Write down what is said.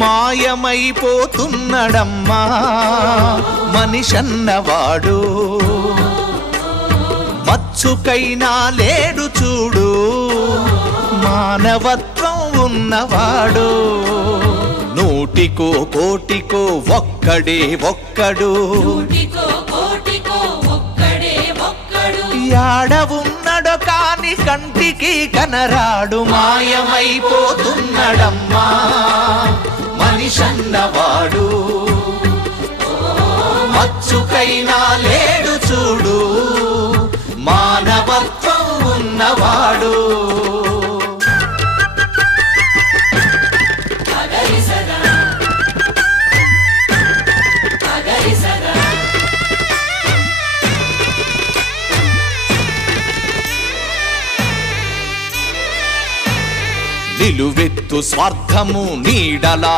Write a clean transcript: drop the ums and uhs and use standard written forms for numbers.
మాయమైపోతున్నడమ్మా మనిషన్నవాడు, మచ్చుకైనా లేడు చూడు మానవత్వం ఉన్నవాడు. నూటికో కోటికో ఒక్కడే ఒక్కడు, యాడ ఉన్నడో కాని కంటికి కనరాడు. మాయమైపోతున్నడమ్మా మనిషన్నవాడు, మచ్చుకైనా లేడు చూడు మానవత్వం ఉన్నవాడు. నిలువెత్తు స్వార్థము నీడలా